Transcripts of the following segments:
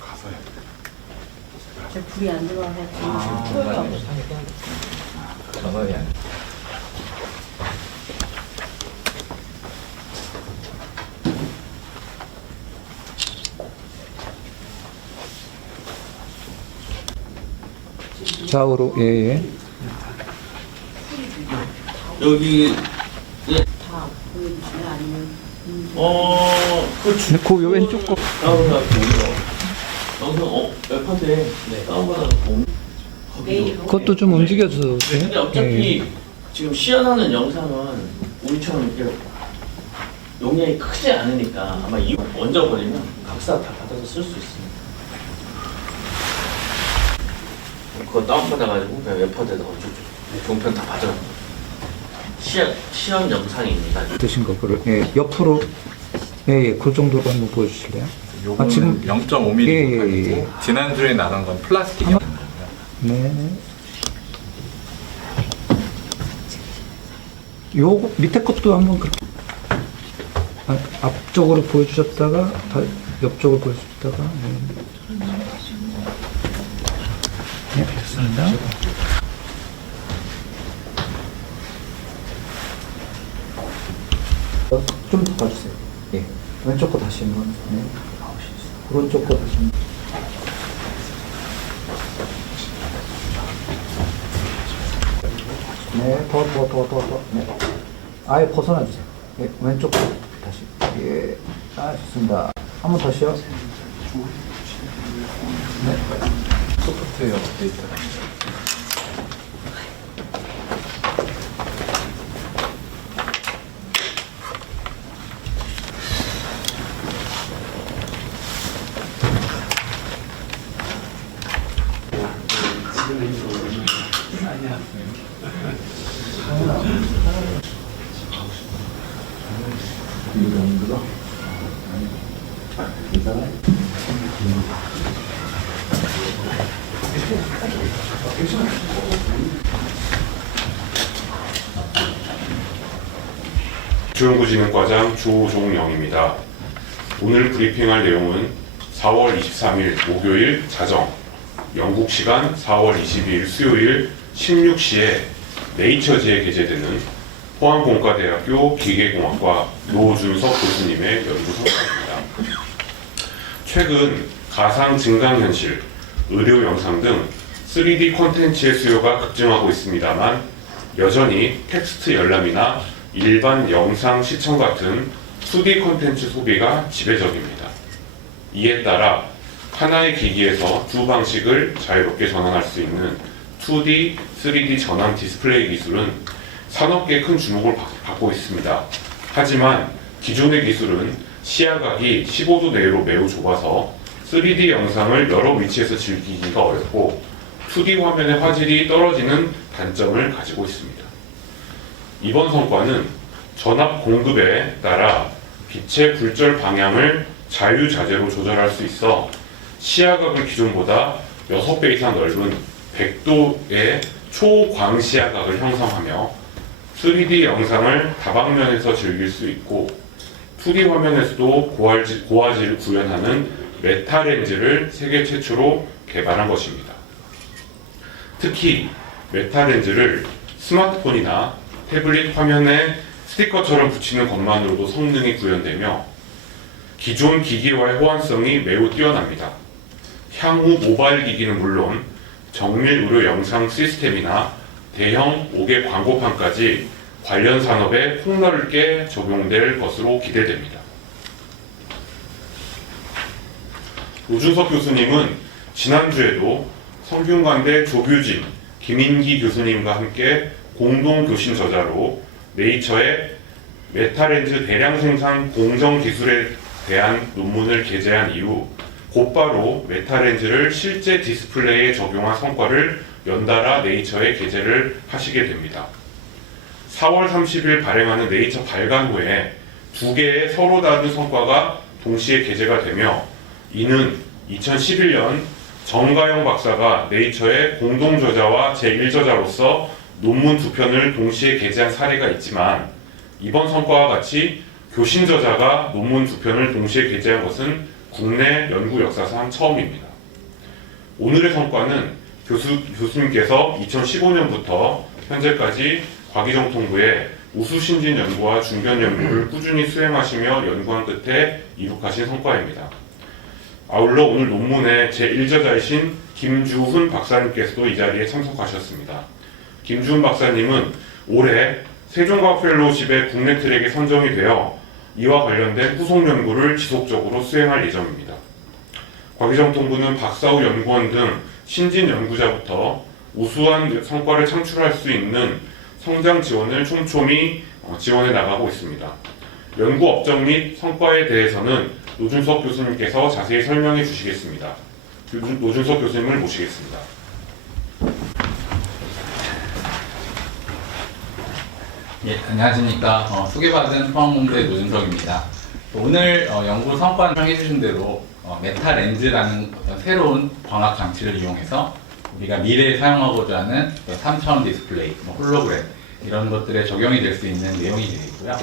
가서 해야 돼. 저 불이 안 들어와서 저거야. 좌우로 예예. 여기 다 보여주시면 아니면 그 그 왼쪽 거. 다운받고 영상 웹한테 다운받아갖고 그것도 좀 움직여줘도 돼. 근데 어차피 지금 시연하는 영상은 우리처럼 이렇게 용량이 크지 않으니까 아마 이 얹어버리면 각사 다 받아서 쓸 수 있습니다. 그거 다운받아가지고 그냥 웹하드에다 얹어줘. 종편 다 받아. 시연 영상입니다. 드신 거 그를 옆으로 그 정도로 한번 보여주실래요? 요거는 지금 0.5mm 예. 폭탄이고 지난주에 나간 건 플라스틱 네. 요 밑에 것도 한번 그렇게 앞쪽으로 보여주셨다가 옆쪽으로 보여주셨다가 네, 됐습니다. 좀 더 봐주세요. 예. 왼쪽 거 다시 한번. 네. 오른쪽 거 다시 한번. 네, 더. 네. 아예 벗어나 주세요. 예, 왼쪽 거 다시. 예, 좋습니다. 한 번 다시요. 네. 소프트웨어 업데이트가 중구진흥과장 조종영입니다. 오늘 브리핑할 내용은 4월 23일 목요일 자정, 영국 시간 4월 22일 수요일 16시에 네이처지에 게재되는 포항공과대학교 기계공학과 노준석 교수님의 연구 성과입니다. 최근 가상 증강현실, 의료 영상 등 3D 콘텐츠의 수요가 급증하고 있습니다만 여전히 텍스트 열람이나 일반 영상 시청 같은 2D 콘텐츠 소비가 지배적입니다. 이에 따라 하나의 기기에서 두 방식을 자유롭게 전환할 수 있는 2D, 3D 전환 디스플레이 기술은 산업계에 큰 주목을 받고 있습니다. 하지만 기존의 기술은 시야각이 15도 내로 매우 좁아서 3D 영상을 여러 위치에서 즐기기가 어렵고 2D 화면의 화질이 떨어지는 단점을 가지고 있습니다. 이번 성과는 전압 공급에 따라 빛의 굴절 방향을 자유자재로 조절할 수 있어 시야각을 기존보다 6배 이상 넓은 100도의 초광시야각을 형성하며 3D 영상을 다방면에서 즐길 수 있고 2D 화면에서도 고화질을 구현하는 메타렌즈를 세계 최초로 개발한 것입니다. 특히 메타렌즈를 스마트폰이나 태블릿 화면에 스티커처럼 붙이는 것만으로도 성능이 구현되며 기존 기기와의 호환성이 매우 뛰어납니다. 향후 모바일 기기는 물론 정밀 의료 영상 시스템이나 대형 5개 광고판까지 관련 산업에 폭넓게 적용될 것으로 기대됩니다. 노준석 교수님은 지난주에도 성균관대 조규진, 김인기 교수님과 함께 공동 교신 저자로 네이처의 메타렌즈 대량 생산 공정 기술에 대한 논문을 게재한 이후 곧바로 메타렌즈를 실제 디스플레이에 적용한 성과를 연달아 네이처에 게재를 하시게 됩니다. 4월 30일 발행하는 네이처 발간 후에 두 개의 서로 다른 성과가 동시에 게재가 되며 이는 2011년 정가영 박사가 네이처의 공동저자와 제1저자로서 논문 두 편을 동시에 게재한 사례가 있지만 이번 성과와 같이 교신저자가 논문 두 편을 동시에 게재한 것은 국내 연구 역사상 처음입니다. 오늘의 성과는 교수님께서 2015년부터 현재까지 과기정통부의 우수 신진 연구와 중견 연구를 꾸준히 수행하시며 연구한 끝에 이룩하신 성과입니다. 아울러 오늘 논문의 제1저자이신 김주훈 박사님께서도 이 자리에 참석하셨습니다. 김주훈 박사님은 올해 세종과학 펠로우십의 국내 트랙에 선정이 되어 이와 관련된 후속 연구를 지속적으로 수행할 예정입니다. 과기정통부는 박사 후 연구원 등 신진 연구자부터 우수한 성과를 창출할 수 있는 성장 지원을 촘촘히 지원해 나가고 있습니다. 연구 업적 및 성과에 대해서는 노준석 교수님께서 자세히 설명해 주시겠습니다. 노준석 교수님을 모시겠습니다. 예, 안녕하십니까. 소개받은 포항공대 노준석입니다. 오늘 연구 성과는 설명해 주신 대로 메타 렌즈라는 어떤 새로운 광학 장치를 이용해서 우리가 미래에 사용하고자 하는 3차원 디스플레이, 홀로그램 이런 것들에 적용이 될 수 있는 내용이 되겠고요.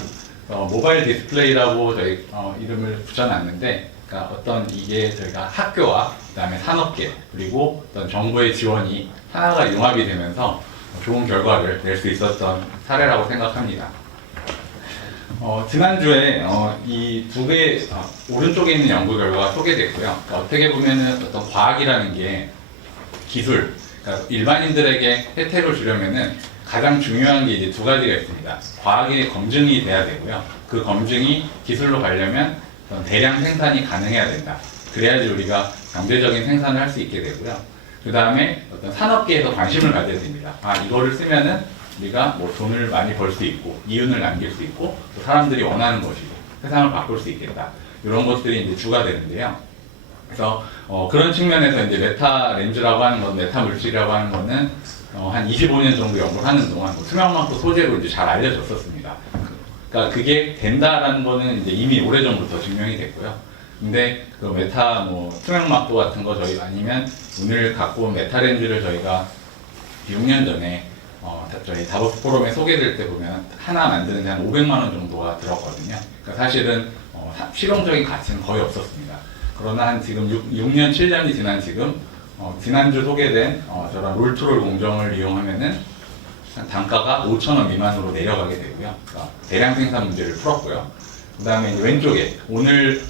모바일 디스플레이라고 저희 이름을 붙여놨는데, 그러니까 어떤 이게 저희가 학교와 그다음에 산업계 그리고 어떤 정부의 지원이 하나가 융합이 되면서 좋은 결과를 낼 수 있었던 사례라고 생각합니다. 지난주에 이 두 개 오른쪽에 있는 연구 결과가 소개됐고요. 그러니까 어떻게 보면은 어떤 과학이라는 게 기술, 그러니까 일반인들에게 혜택을 주려면은 가장 중요한 게 이제 두 가지가 있습니다. 과학의 검증이 돼야 되고요. 그 검증이 기술로 가려면 어떤 대량 생산이 가능해야 된다. 그래야지 우리가 경제적인 생산을 할 수 있게 되고요. 그 다음에 어떤 산업계에서 관심을 가져야 됩니다. 이거를 쓰면은 우리가 뭐 돈을 많이 벌 수 있고, 이윤을 남길 수 있고, 또 사람들이 원하는 것이고, 세상을 바꿀 수 있겠다. 이런 것들이 이제 주가 되는데요. 그래서 그런 측면에서 이제 메타 렌즈라고 하는 건, 메타 물질이라고 하는 거는 한 25년 정도 연구를 하는 동안 투명망토 소재로 이제 잘 알려졌었습니다. 그러니까 그게 된다라는 거는 이제 이미 오래전부터 증명이 됐고요. 근데 그 메타 투명망토 같은 거 저희 아니면 오늘 갖고 온 메타 렌즈를 저희가 6년 전에 저희 다보스 포럼에 소개될 때 보면 하나 만드는데 한 500만 원 정도가 들었거든요. 그러니까 사실은 실용적인 가치는 거의 없었습니다. 그러나 한 지금 6년, 7년이 지난 지금 지난주 소개된 저런 롤트롤 공정을 이용하면은 단가가 5,000원 미만으로 내려가게 되고요. 그러니까 대량 생산 문제를 풀었고요. 그 다음에 왼쪽에 오늘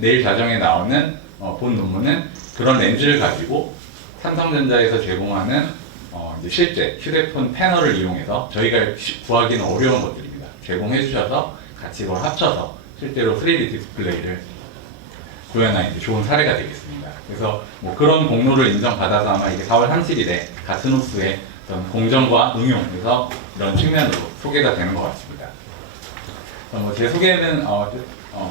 내일 자정에 나오는 본 논문은 그런 렌즈를 가지고 삼성전자에서 제공하는 이제 실제 휴대폰 패널을 이용해서 저희가 구하기는 어려운 것들입니다. 제공해 주셔서 같이 그걸 합쳐서 실제로 3D 디스플레이를 구현한 이제 좋은 사례가 되겠습니다. 그래서 그런 공로를 인정받아서 아마 이게 4월 30일에 같은 호수의 공정과 응용에서 이런 측면으로 소개가 되는 것 같습니다. 제 소개는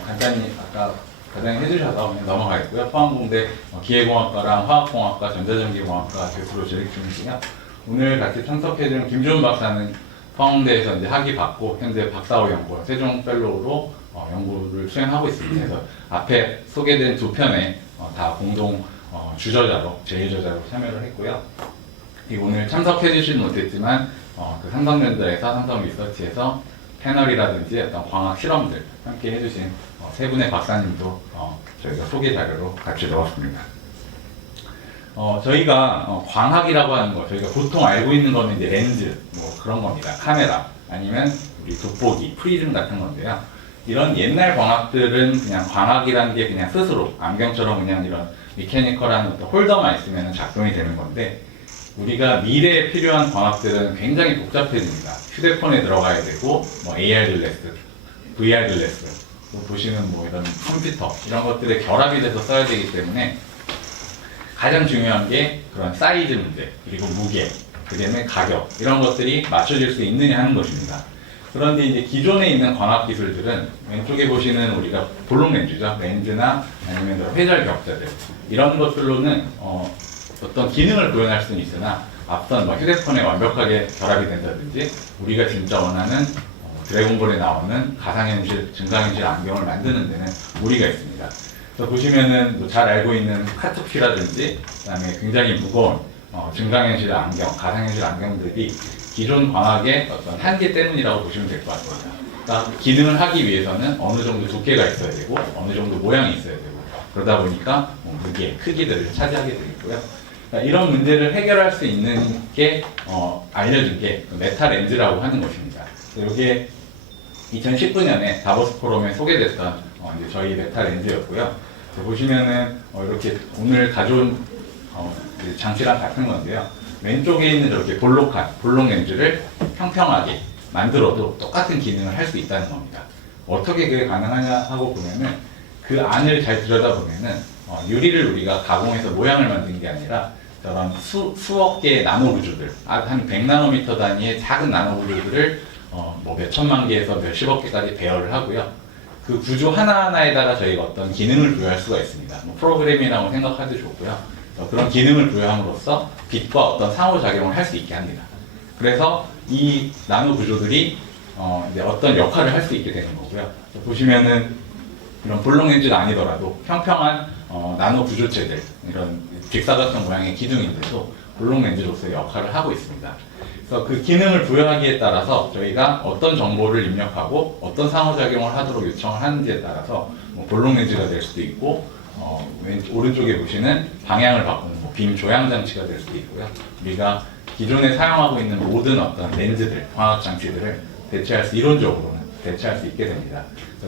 간단히 아까 과장님 해주셔서 그냥 넘어가겠고요. 포항공대 기계공학과랑 화학공학과, 전자전기공학과 교수로 재직 중이고요. 오늘 같이 참석해준 김주훈 박사는 포항공대에서 이제 학위 받고 현재 박사후 연구원 세종 펠로우로 연구를 수행하고 있습니다. 그래서 앞에 소개된 두 편에 다 공동 주저자로 제1저자로 참여를 했고요. 오늘 참석해주지는 못했지만 그 삼성전자에서 삼성 리서치에서 패널이라든지 어떤 광학 실험들 함께 해주신 세 분의 박사님도 저희가 소개 자료로 같이 넣었습니다. 저희가 광학이라고 하는 거, 저희가 보통 알고 있는 거는 이제 렌즈, 그런 겁니다. 카메라, 아니면 우리 돋보기, 프리즘 같은 건데요. 이런 옛날 광학들은 그냥 광학이라는 게 그냥 스스로 안경처럼 그냥 이런 미케니컬한 어떤 홀더만 있으면 작동이 되는 건데, 우리가 미래에 필요한 광학들은 굉장히 복잡해집니다. 휴대폰에 들어가야 되고, AR 글래스, VR 글래스, 보시는 이런 컴퓨터, 이런 것들에 결합이 돼서 써야 되기 때문에 가장 중요한 게 그런 사이즈 문제, 그리고 무게, 그 다음에 가격, 이런 것들이 맞춰질 수 있느냐 하는 것입니다. 그런데 이제 기존에 있는 광학 기술들은 왼쪽에 보시는 우리가 볼록 렌즈죠. 렌즈나 아니면 회절 격자들, 이런 것들로는 어떤 기능을 구현할 수는 있으나 앞선 휴대폰에 완벽하게 결합이 된다든지 우리가 진짜 원하는 드래곤볼에 나오는 가상현실, 증강현실 안경을 만드는 데는 무리가 있습니다. 그래서 보시면은 잘 알고 있는 카투피라든지 그다음에 굉장히 무거운 증강현실 안경, 가상현실 안경들이 기존 광학의 어떤 한계 때문이라고 보시면 될 것 같습니다. 그러니까 기능을 하기 위해서는 어느 정도 두께가 있어야 되고 어느 정도 모양이 있어야 되고 그러다 보니까 무게, 크기들을 차지하게 되겠고요. 그러니까 이런 문제를 해결할 수 있는 게 알려준 게 메타 렌즈라고 하는 것입니다. 이게 2019년에 다보스 포럼에 소개됐던 이제 저희 메타 렌즈였고요. 보시면은 이렇게 오늘 가져온 이제 장치랑 같은 건데요. 왼쪽에 있는 이렇게 볼록 렌즈를 평평하게 만들어도 똑같은 기능을 할 수 있다는 겁니다. 어떻게 그게 가능하냐 하고 보면은 그 안을 잘 들여다보면은 유리를 우리가 가공해서 모양을 만든 게 아니라 저런 수억 개의 나노 구조들, 한 100나노미터 단위의 작은 나노 구조들을 뭐 몇천만 개에서 몇십억 개까지 배열을 하고요. 그 구조 하나하나에다가 저희가 어떤 기능을 부여할 수가 있습니다. 뭐 프로그램이라고 생각해도 좋고요. 그런 기능을 부여함으로써 빛과 어떤 상호작용을 할 수 있게 합니다. 그래서 이 나노 구조들이 이제 어떤 역할을 할 수 있게 되는 거고요. 보시면은 이런 볼록 렌즈가 아니더라도 평평한 나노 구조체들, 이런 직사각형 모양의 기둥인데도 볼록 렌즈로서의 역할을 하고 있습니다. 그래서 그 기능을 부여하기에 따라서 저희가 어떤 정보를 입력하고 어떤 상호작용을 하도록 요청을 하는지에 따라서 뭐 볼록 렌즈가 될 수도 있고 오른쪽에 보시는 방향을 바꾸는 빔 조향 장치가 될 수도 있고요. 우리가 기존에 사용하고 있는 모든 어떤 렌즈들, 광학 장치들을 이론적으로는 대체할 수 있게 됩니다.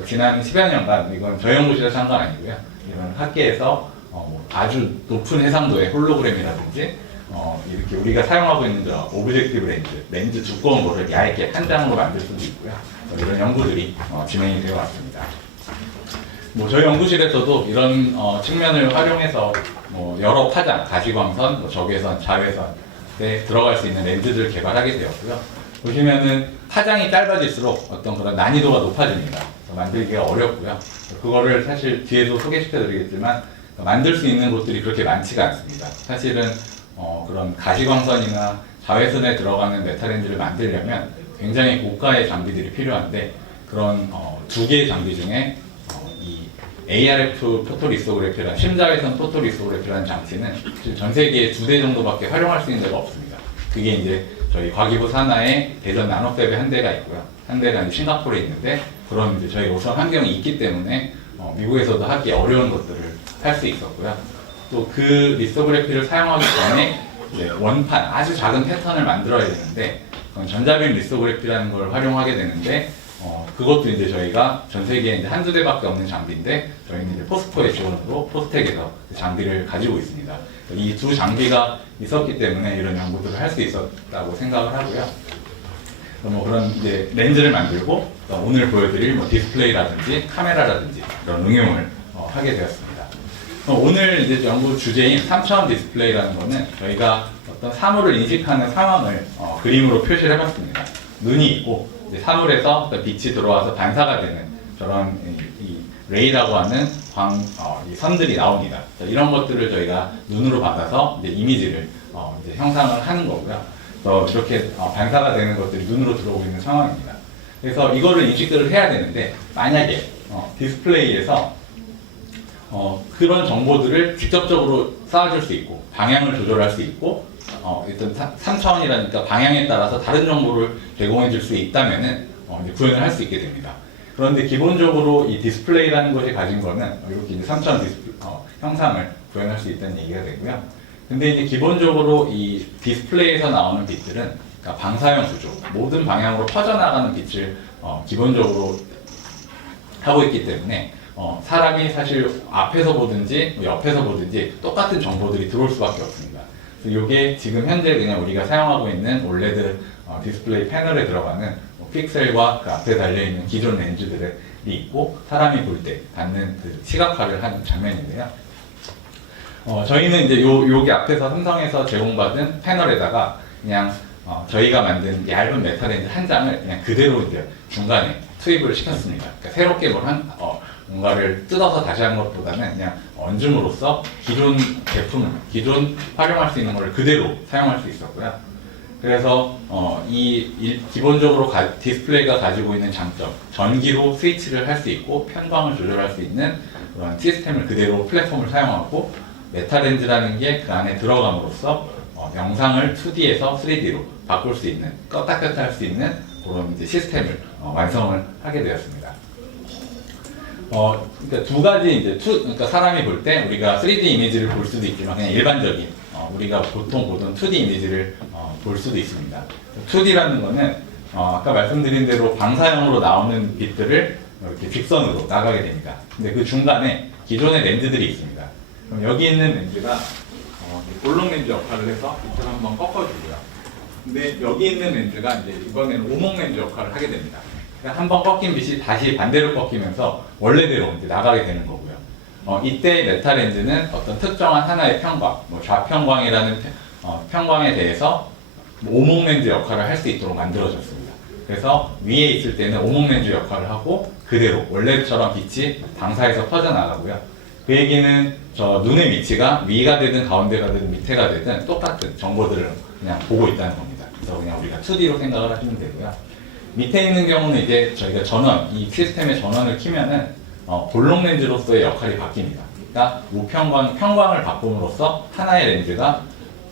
지난 10여 년간, 이건 저희 연구실의 상관 아니고요. 이런 학계에서 아주 높은 해상도의 홀로그램이라든지 이렇게 우리가 사용하고 있는 오브젝티브 렌즈 두꺼운 거를 얇게 한 장으로 만들 수도 있고요. 이런 연구들이 진행이 되어 왔습니다. 저희 연구실에서도 이런 측면을 활용해서 여러 파장, 가시광선, 적외선, 자외선에 들어갈 수 있는 렌즈들을 개발하게 되었고요. 보시면은 파장이 짧아질수록 어떤 그런 난이도가 높아집니다. 만들기가 어렵고요. 그거를 사실 뒤에도 소개시켜드리겠지만 만들 수 있는 곳들이 그렇게 많지가 않습니다. 사실은 그런 가시광선이나 자외선에 들어가는 메타렌즈를 만들려면 굉장히 고가의 장비들이 필요한데 그런 두 개의 장비 중에 이 ARF 포토리소그래피라는 심자외선 포토리소그래피라는 장치는 전 세계에 2대 정도밖에 활용할 수 있는 데가 없습니다. 그게 이제 저희 과기부 산하에 대전 나노팹에 한 대가 있고요. 한 대가 이제 싱가포르에 있는데 그런 이제 저희가 우선 환경이 있기 때문에 미국에서도 하기 어려운 것들을 할 수 있었고요. 또 그 리소그래피를 사용하기 전에 이제 원판 아주 작은 패턴을 만들어야 되는데 전자빔 리소그래피라는 걸 활용하게 되는데 그것도 이제 저희가 전 세계에 이제 한두 대밖에 없는 장비인데 저희는 이제 포스코의 지원으로 포스텍에서 그 장비를 가지고 있습니다. 이 두 장비가 있었기 때문에 이런 연구들을 할 수 있었다고 생각을 하고요. 그런 이제 렌즈를 만들고 오늘 보여드릴 디스플레이라든지 카메라라든지 이런 응용을 하게 되었습니다. 오늘 이제 연구 주제인 3차원 디스플레이라는 거는 저희가 어떤 사물을 인식하는 상황을 그림으로 표시를 해봤습니다. 눈이 있고 이제 사물에서 빛이 들어와서 반사가 되는 저런 이 레이라고 하는 이 선들이 나옵니다. 이런 것들을 저희가 눈으로 받아서 이제 이미지를 이제 형상을 하는 거고요. 이렇게 반사가 되는 것들이 눈으로 들어오고 있는 상황입니다. 그래서 이거를 인식을 해야 되는데 만약에 디스플레이에서 그런 정보들을 직접적으로 쌓아줄 수 있고 방향을 조절할 수 있고 일단 3차원이라니까 방향에 따라서 다른 정보를 제공해 줄 수 있다면은 이제 구현을 할 수 있게 됩니다. 그런데 기본적으로 이 디스플레이라는 것이 가진 거는 이렇게 이제 3차원 형상을 구현할 수 있다는 얘기가 되고요. 근데 이제 기본적으로 이 디스플레이에서 나오는 빛들은 그러니까 방사형 구조, 모든 방향으로 퍼져나가는 빛을 기본적으로 하고 있기 때문에 사람이 사실 앞에서 보든지 옆에서 보든지 똑같은 정보들이 들어올 수밖에 없습니다. 그래서 이게 지금 현재 그냥 우리가 사용하고 있는 올레드 디스플레이 패널에 들어가는 픽셀과 그 앞에 달려있는 기존 렌즈들이 있고 사람이 볼 때 받는 그 시각화를 하는 장면인데요. 저희는 이제 여기 앞에서 삼성에서 제공받은 패널에다가 그냥 저희가 만든 얇은 메탈 렌즈 한 장을 그냥 그대로 이제 중간에 투입을 시켰습니다. 그러니까 새롭게 뭔가를 뜯어서 다시 한 것보다는 그냥 얹음으로써 기존 제품, 기존 활용할 수 있는 것을 그대로 사용할 수 있었고요. 그래서 기본적으로 디스플레이가 가지고 있는 장점, 전기로 스위치를 할 수 있고 편광을 조절할 수 있는 그런 시스템을 그대로 플랫폼을 사용하고 메타 렌즈라는 게 그 안에 들어감으로써 영상을 2D에서 3D로 바꿀 수 있는, 껐다 켰다 할 수 있는 그런 이제 시스템을 완성을 하게 되었습니다. 그러니까 두 가지 이제 그러니까 사람이 볼 때 우리가 3D 이미지를 볼 수도 있지만 그냥 일반적인 우리가 보통 보던 2D 이미지를 볼 수도 있습니다. 2D라는 거는 아까 말씀드린 대로 방사형으로 나오는 빛들을 이렇게 직선으로 나가게 됩니다. 근데 그 중간에 기존의 렌즈들이 있습니다. 그럼 여기 있는 렌즈가 볼록 렌즈 역할을 해서 빛을 한번 꺾어주고요. 근데 여기 있는 렌즈가 이제 이번에는 오목 렌즈 역할을 하게 됩니다. 그러니까 한번 꺾인 빛이 다시 반대로 꺾이면서 원래대로 이제 나가게 되는 거고요. 이때 메타 렌즈는 어떤 특정한 하나의 평광, 뭐 좌평광이라는 평광에 대해서 오목 렌즈 역할을 할 수 있도록 만들어졌습니다. 그래서 위에 있을 때는 오목 렌즈 역할을 하고 그대로 원래처럼 빛이 방사에서 퍼져나가고요. 그 얘기는 저 눈의 위치가 위가 되든 가운데가 되든 밑에가 되든 똑같은 정보들을 그냥 보고 있다는 겁니다. 그래서 그냥 우리가 2D로 생각을 하시면 되고요. 밑에 있는 경우는 이제 저희가 전원, 이 시스템의 전원을 키면은 볼록 렌즈로서의 역할이 바뀝니다. 그러니까 우평광, 평광을 바꿈으로써 하나의 렌즈가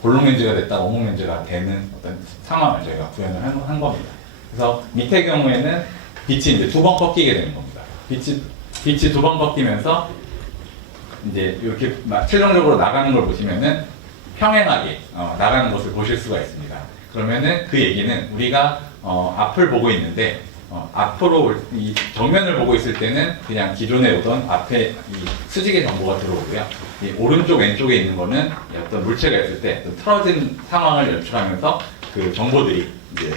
볼록 렌즈가 됐다가 오목 렌즈가 되는 어떤 상황을 저희가 구현을 한 겁니다. 그래서 밑의 경우에는 빛이 이제 두 번 꺾이게 되는 겁니다. 빛이 두 번 꺾이면서 이제 이렇게 최종적으로 나가는 걸 보시면은 평행하게 나가는 것을 보실 수가 있습니다. 그러면은 그 얘기는 우리가 앞을 보고 있는데 앞으로 이 정면을 보고 있을 때는 그냥 기존에 오던 앞에 이 수직의 정보가 들어오고요. 이 오른쪽 왼쪽에 있는 거는 어떤 물체가 있을 때 어떤 틀어진 상황을 연출하면서 그 정보들이 이제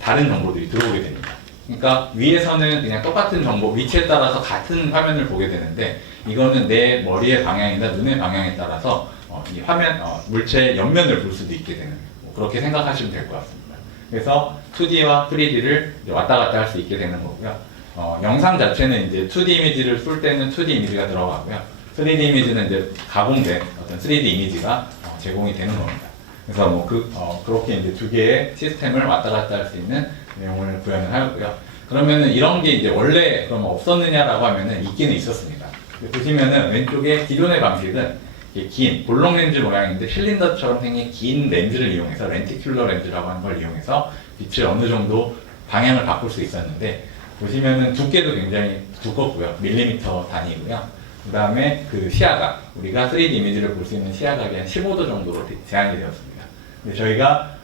다른 정보들이 들어오게 됩니다. 그러니까 위에서는 그냥 똑같은 정보, 위치에 따라서 같은 화면을 보게 되는데 이거는 내 머리의 방향이나 눈의 방향에 따라서 이 화면, 물체의 옆면을 볼 수도 있게 되는 그렇게 생각하시면 될 것 같습니다. 그래서 2D와 3D를 왔다 갔다 할 수 있게 되는 거고요. 영상 자체는 이제 2D 이미지를 쏠 때는 2D 이미지가 들어가고요. 3D 이미지는 이제 가공된 어떤 3D 이미지가 제공이 되는 겁니다. 그래서 뭐 그렇게 이제 두 개의 시스템을 왔다 갔다 할 수 있는 내용을 구현을 하였고요. 그러면은 이런 게 이제 원래 그럼 없었느냐라고 하면은 있기는 있었습니다. 보시면은 왼쪽에 기존의 방식은 긴 볼록 렌즈 모양인데 실린더처럼 생긴 긴 렌즈를 이용해서 렌티큘러 렌즈라고 하는 걸 이용해서 빛을 어느 정도 방향을 바꿀 수 있었는데 보시면은 두께도 굉장히 두껍고요. 밀리미터 단위고요. 그 다음에 그 시야각, 우리가 3D 이미지를 볼 수 있는 시야각이 한 15도 정도로 제한이 되었습니다. 근데 저희가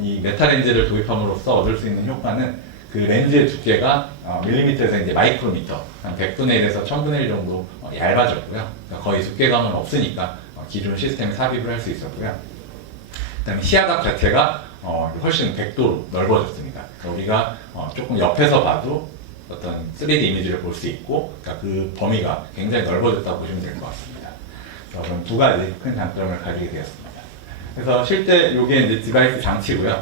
이 메타 렌즈를 도입함으로써 얻을 수 있는 효과는 그 렌즈의 두께가 밀리미터에서 이제 마이크로미터, 한 100분의 1에서 1000분의 1 정도 얇아졌고요. 그러니까 거의 두께감은 없으니까 기존 시스템에 삽입을 할 수 있었고요. 그 다음에 시야각 자체가 훨씬 100도로 넓어졌습니다. 그러니까 우리가 조금 옆에서 봐도 어떤 3D 이미지를 볼 수 있고, 그러니까 그 범위가 굉장히 넓어졌다고 보시면 될 것 같습니다. 그럼 두 가지 큰 장점을 가지게 되었습니다. 그래서 실제 이게 이제 디바이스 장치고요.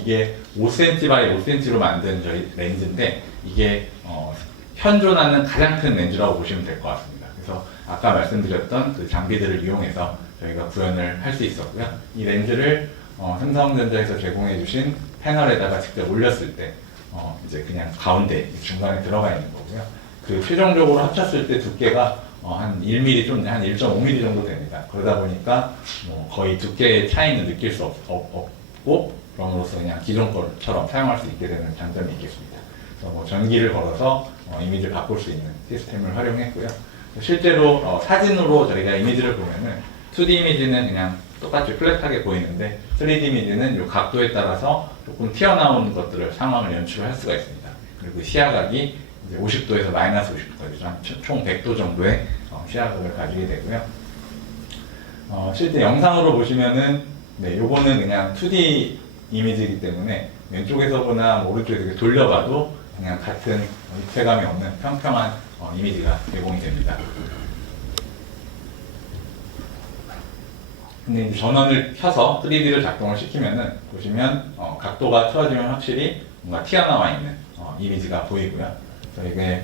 이게 5cm by 5cm로 만든 저희 렌즈인데 이게 현존하는 가장 큰 렌즈라고 보시면 될 것 같습니다. 그래서 아까 말씀드렸던 그 장비들을 이용해서 저희가 구현을 할 수 있었고요. 이 렌즈를 삼성전자에서 제공해주신 패널에다가 직접 올렸을 때 이제 그냥 가운데 중간에 들어가 있는 거고요. 그 최종적으로 합쳤을 때 두께가 한 1mm 좀 한 1.5mm 정도 됩니다. 그러다 보니까 뭐 거의 두께의 차이는 느낄 수 없고 그럼으로써 그냥 기존 것처럼 사용할 수 있게 되는 장점이 있겠습니다. 그래서 뭐 전기를 걸어서 이미지를 바꿀 수 있는 시스템을 활용했고요. 실제로 사진으로 저희가 이미지를 보면은 2D 이미지는 그냥 똑같이 플랫하게 보이는데 3D 이미지는 이 각도에 따라서 조금 튀어나오는 것들을 상황을 연출할 수가 있습니다. 그리고 시야각이 이제 50도에서 마이너스 50도까지 총 100도 정도의 시야각을 가지게 되고요. 실제 영상으로 보시면은 요거는 그냥 2D 이미지이기 때문에 왼쪽에서 보나 오른쪽에서 이렇게 돌려봐도 그냥 같은 입체감이 없는 평평한 이미지가 제공이 됩니다. 근데 이제 전원을 켜서 3D를 작동을 시키면은 보시면 각도가 틀어지면 확실히 뭔가 튀어나와 있는 이미지가 보이고요. 그래서 이게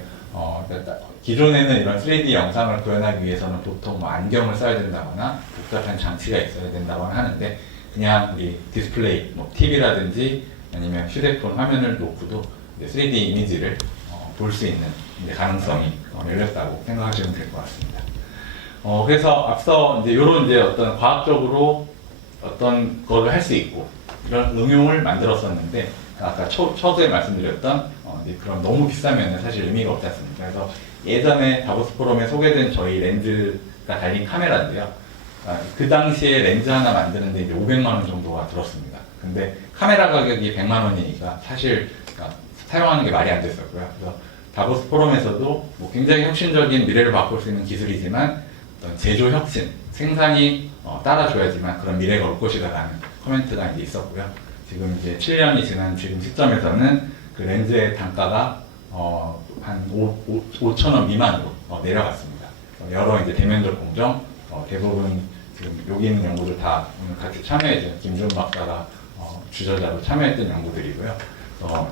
기존에는 이런 3D 영상을 구현하기 위해서는 보통 뭐 안경을 써야 된다거나 복잡한 장치가 있어야 된다거나 하는데 그냥 우리 디스플레이, 뭐 TV라든지 아니면 휴대폰 화면을 놓고도 3D 이미지를 볼 수 있는 가능성이 열렸다고 생각하시면 될 것 같습니다. 그래서 앞서 이제 이런 이제 어떤 과학적으로 어떤 거를 할 수 있고 이런 응용을 만들었었는데 아까 초두에 말씀드렸던 이제 그럼 너무 비싸면 사실 의미가 없지 않습니까? 그래서 예전에 다보스 포럼에 소개된 저희 렌즈가 달린 카메라인데요. 그 당시에 렌즈 하나 만드는데 이제 500만 원 정도가 들었습니다. 근데 카메라 가격이 100만 원이니까 사실 사용하는 게 말이 안 됐었고요. 그래서 다보스 포럼에서도 뭐 굉장히 혁신적인 미래를 바꿀 수 있는 기술이지만 어떤 제조 혁신, 생산이 따라줘야지만 그런 미래가 올 것이다라는 코멘트가 이제 있었고요. 지금 이제 7년이 지난 지금 시점에서는 그 렌즈의 단가가 한 5,000원 미만으로 내려갔습니다. 여러 이제 대면적 공정, 대부분 지금 여기 있는 연구들 다 오늘 같이 참여해준 김준 박사가 주저자로 참여했던 연구들이고요.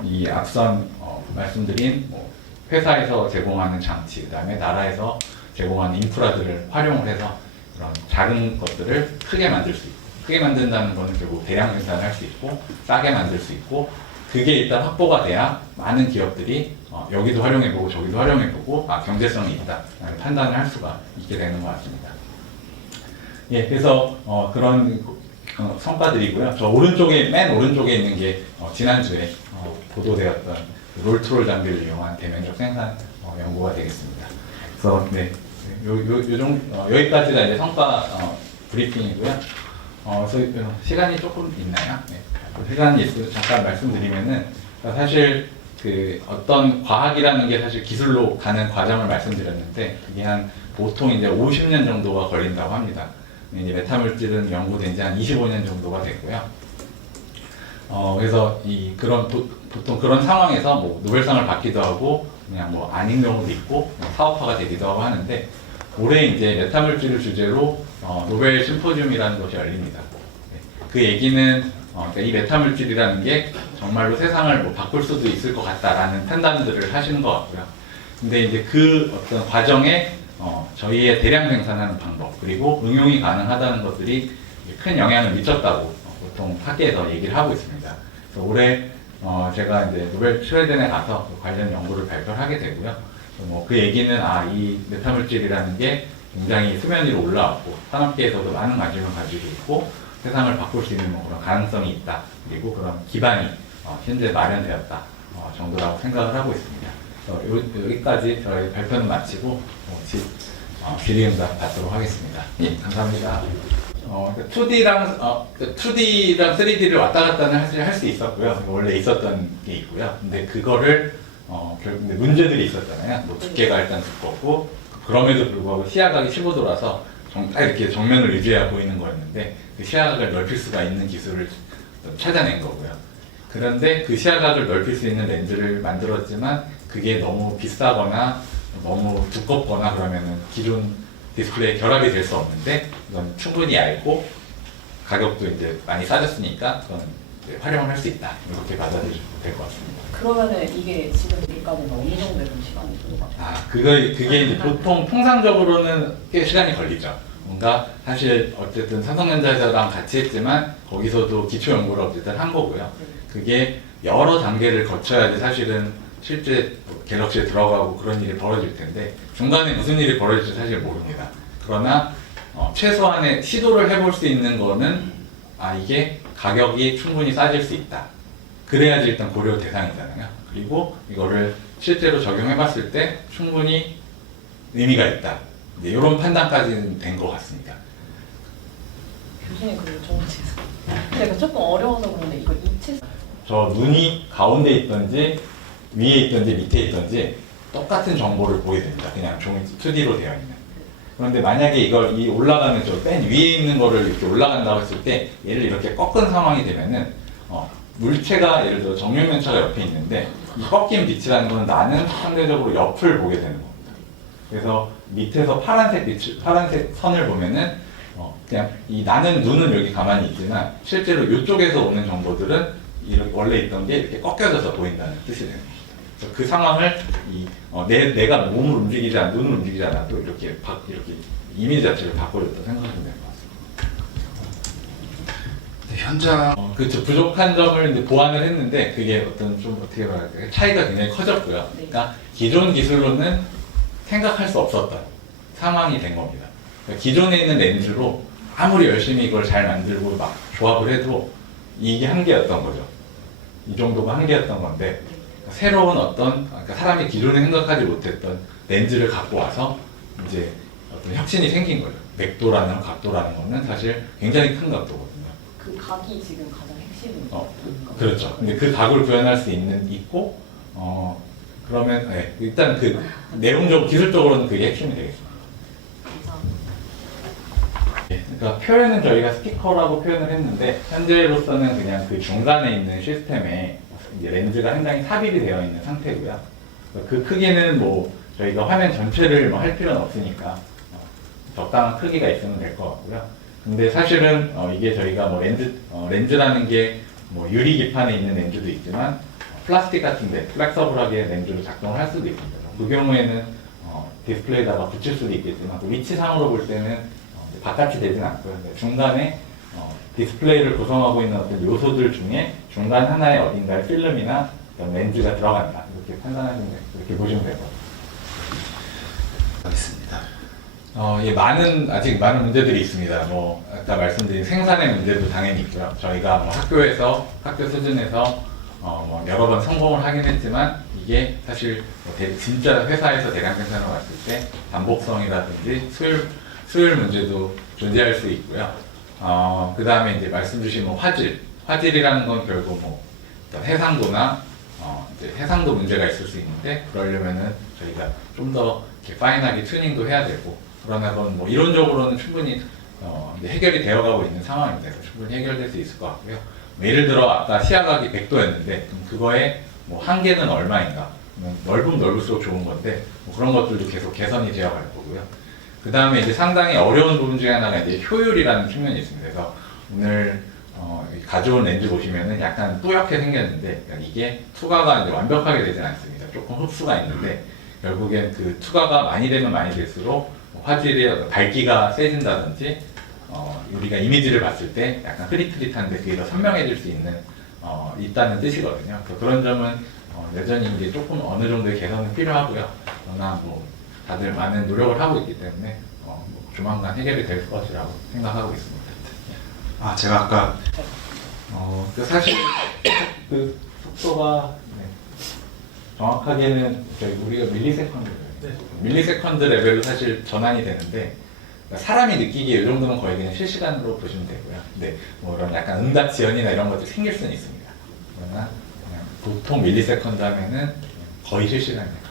이 앞선 말씀드린 뭐 회사에서 제공하는 장치, 그다음에 나라에서 제공하는 인프라들을 활용을 해서 그런 작은 것들을 크게 만들 수 있고, 크게 만든다는 것은 결국 대량 생산을 할 수 있고 싸게 만들 수 있고, 그게 일단 확보가 돼야 많은 기업들이 여기도 활용해보고 저기도 활용해보고 경제성이 있다 라는 판단을 할 수가 있게 되는 것 같습니다. 예, 그래서 그런 성과들이고요. 저 오른쪽에 맨 오른쪽에 있는 게 지난주에 보도되었던 롤트롤 장비를 이용한 대면적 생산 연구가 되겠습니다. 그래서 네, 여기까지가 이제 성과 브리핑이고요. 그래서 시간이 조금 있나요? 네. 시간이 있어서 잠깐 말씀드리면은 사실 그 어떤 과학이라는 게 사실 기술로 가는 과정을 말씀드렸는데 그게 한 보통 이제 50년 정도가 걸린다고 합니다. 이제 메타물질은 연구된 지 한 25년 정도가 됐고요. 그래서 보통 그런 상황에서 뭐 노벨상을 받기도 하고 그냥 뭐 아닌 경우도 있고 사업화가 되기도 하고 하는데 올해 이제 메타물질을 주제로 노벨 심포지움이라는 것이 열립니다. 그 얘기는 그러니까 이 메타물질이라는 게 정말로 세상을 뭐 바꿀 수도 있을 것 같다라는 판단들을 하시는 것 같고요. 근데 이제 그 어떤 과정에 저희의 대량 생산하는 방법 그리고 응용이 가능하다는 것들이 큰 영향을 미쳤다고 보통 학계에서 얘기를 하고 있습니다. 그래서 올해 제가 이제 노벨 스웨덴에 가서 관련 연구를 발표를 하게 되고요. 뭐 그 얘기는 이 메타물질이라는 게 굉장히 수면 위로 올라왔고 산업계에서도 많은 관심을 가지고 있고 세상을 바꿀 수 있는 뭐 그런 가능성이 있다. 그리고 그런 기반이 현재 마련되었다 정도라고 생각을 하고 있습니다. 여기까지 저희 발표는 마치고 질의응답 받도록 하겠습니다. 예, 감사합니다. 2D랑 3D를 왔다 갔다는 할 수 있었고요. 원래 있었던 게 있고요. 근데 그거를 결국 문제들이 있었잖아요. 뭐 두께가 일단 두껍고 그럼에도 불구하고 시야각이 15도라서 이렇게 정면을 유지해 보이는 거였는데 그 시야각을 넓힐 수가 있는 기술을 찾아낸 거고요. 그런데 그 시야각을 넓힐 수 있는 렌즈를 만들었지만 그게 너무 비싸거나 너무 두껍거나 그러면은 기존 디스플레이에 결합이 될 수 없는데 이건 충분히 얇고 가격도 이제 많이 싸졌으니까 그건 이제 활용을 할 수 있다. 이렇게 받아들이셔도 될 것 같습니다. 그러면은 이게 지금 여기까지는 어느 정도 좀 시간이 들어가요? 그게 이제 보통 통상적으로는 꽤 시간이 걸리죠. 뭔가 사실 어쨌든 삼성전자에서랑 같이 했지만 거기서도 기초 연구를 어쨌든 한 거고요. 그게 여러 단계를 거쳐야지 사실은 실제 갤럭시에 들어가고 그런 일이 벌어질 텐데 중간에 무슨 일이 벌어질지 사실 모릅니다. 그러나 최소한의 시도를 해볼 수 있는 거는 이게 가격이 충분히 싸질 수 있다. 그래야지 일단 고려 대상이잖아요. 그리고 이거를 실제로 적용해봤을 때 충분히 의미가 있다. 이런 판단까지는 된 것 같습니다. 교수님 그리고 정치에서 제가 조금 어려워서 그런데 이거 입체 저 눈이 가운데 있던지 위에 있던지 밑에 있던지 똑같은 정보를 보게 됩니다. 그냥 종이 2D로 되어 있는. 그런데 만약에 이걸 이 올라가는 저 맨 위에 있는 거를 이렇게 올라간다고 했을 때 얘를 이렇게 꺾은 상황이 되면은 물체가 예를 들어 정육면체가 옆에 있는데 이 꺾인 빛이라는 건 나는 상대적으로 옆을 보게 되는 겁니다. 그래서 밑에서 파란색 선을 보면은 그냥 이 나는 눈은 여기 가만히 있지만 실제로 이쪽에서 오는 정보들은 원래 있던 게 이렇게 꺾여져서 보인다는 뜻이 되는 겁니다. 그래서 그 상황을 내가 몸을 움직이지 않고 눈을 움직이지 않아도 이렇게 이미지 자체를 바꿔줬다 생각하면 될 것 같습니다. 현장 그렇죠. 부족한 점을 이제 보완을 했는데 그게 어떤 좀 어떻게 말할까요? 차이가 굉장히 커졌고요. 그러니까 기존 기술로는 생각할 수 없었던 상황이 된 겁니다. 그러니까 기존에 있는 렌즈로 아무리 열심히 이걸 잘 만들고 막 조합을 해도 이게 한계였던 거죠. 이 정도가 한계였던 건데 새로운 어떤 그러니까 사람이 기존에 생각하지 못했던 렌즈를 갖고 와서 이제 어떤 혁신이 생긴 거죠. 맥도라는 각도라는 거는 사실 굉장히 큰 각도거든요. 그 각이 지금 가장 핵심입니다. 그렇죠. 근데 그 각을 구현할 수 있고 그러면 네, 일단 그 내용적 기술적으로는 그게 핵심이 되겠습니다. 감사합니다. 예, 그러니까 표현은 저희가 스피커라고 표현을 했는데 현재로서는 그냥 그 중간에 있는 시스템에 이제 렌즈가 상당히 삽입이 되어 있는 상태고요. 그 크기는 뭐 저희가 화면 전체를 뭐 할 필요는 없으니까 적당한 크기가 있으면 될 것 같고요. 근데 사실은 이게 저희가 뭐 렌즈라는 게 뭐 유리 기판에 있는 렌즈도 있지만 플라스틱 같은데 플렉서블하게 렌즈로 작동을 할 수도 있습니다. 그 경우에는 디스플레이에다가 붙일 수도 있겠지만 그 위치상으로 볼 때는 바깥이 되진 않고요. 중간에 디스플레이를 구성하고 있는 어떤 요소들 중에 중간 하나에 어딘가에 필름이나 렌즈가 들어간다. 이렇게 판단하시면 돼요. 이렇게 보시면 되고. 하겠습니다. 아직 많은 문제들이 있습니다. 뭐, 아까 말씀드린 생산의 문제도 당연히 있고요. 저희가 뭐 학교 수준에서 뭐 여러 번 성공을 하긴 했지만, 이게 사실 뭐 진짜 회사에서 대량 생산을 왔을 때 반복성이라든지 수율 문제도 존재할 수 있고요. 그 다음에 이제 말씀 주신 뭐 화질이라는 건 결국 뭐 어떤 해상도나 이제 해상도 문제가 있을 수 있는데, 그러려면은 저희가 좀 더 파인하게 튜닝도 해야 되고, 그러나 그건 뭐 이론적으로는 충분히 이제 해결이 되어가고 있는 상황입니다. 그래서 충분히 해결될 수 있을 것 같고요. 뭐 예를 들어 아까 시야각이 100도였는데 그럼 그거의 뭐 한계는 얼마인가? 넓으면 넓을수록 좋은 건데 뭐 그런 것들도 계속 개선이 되어갈 거고요. 그 다음에 이제 상당히 어려운 부분 중에 하나가 이제 효율이라는 측면이 있습니다. 그래서 오늘 가져온 렌즈 보시면은 약간 뿌옇게 생겼는데 이게 투과가 이제 완벽하게 되진 않습니다. 조금 흡수가 있는데 결국엔 그 투과가 많이 되면 많이 될수록 화질의 밝기가 세진다든지 우리가 이미지를 봤을 때 약간 흐릿흐릿한데 그게 더 선명해질 수 있다는 뜻이거든요. 그런 점은 여전히 이제 조금 어느 정도의 개선은 필요하고요. 그러나 뭐 다들 많은 노력을 하고 있기 때문에 뭐 조만간 해결이 될 것이라고 생각하고 있습니다. 제가 아까 사실 그 속도가 정확하게는 우리가 밀리세컨드 레벨로 사실 전환이 되는데 사람이 느끼기에 이 정도면 거의 그냥 실시간으로 보시면 되고요. 근데 뭐 이런 약간 응답 지연이나 이런 것들이 생길 수는 있습니다. 그러나 그냥 보통 밀리세컨드 하면은 거의 실시간이에요.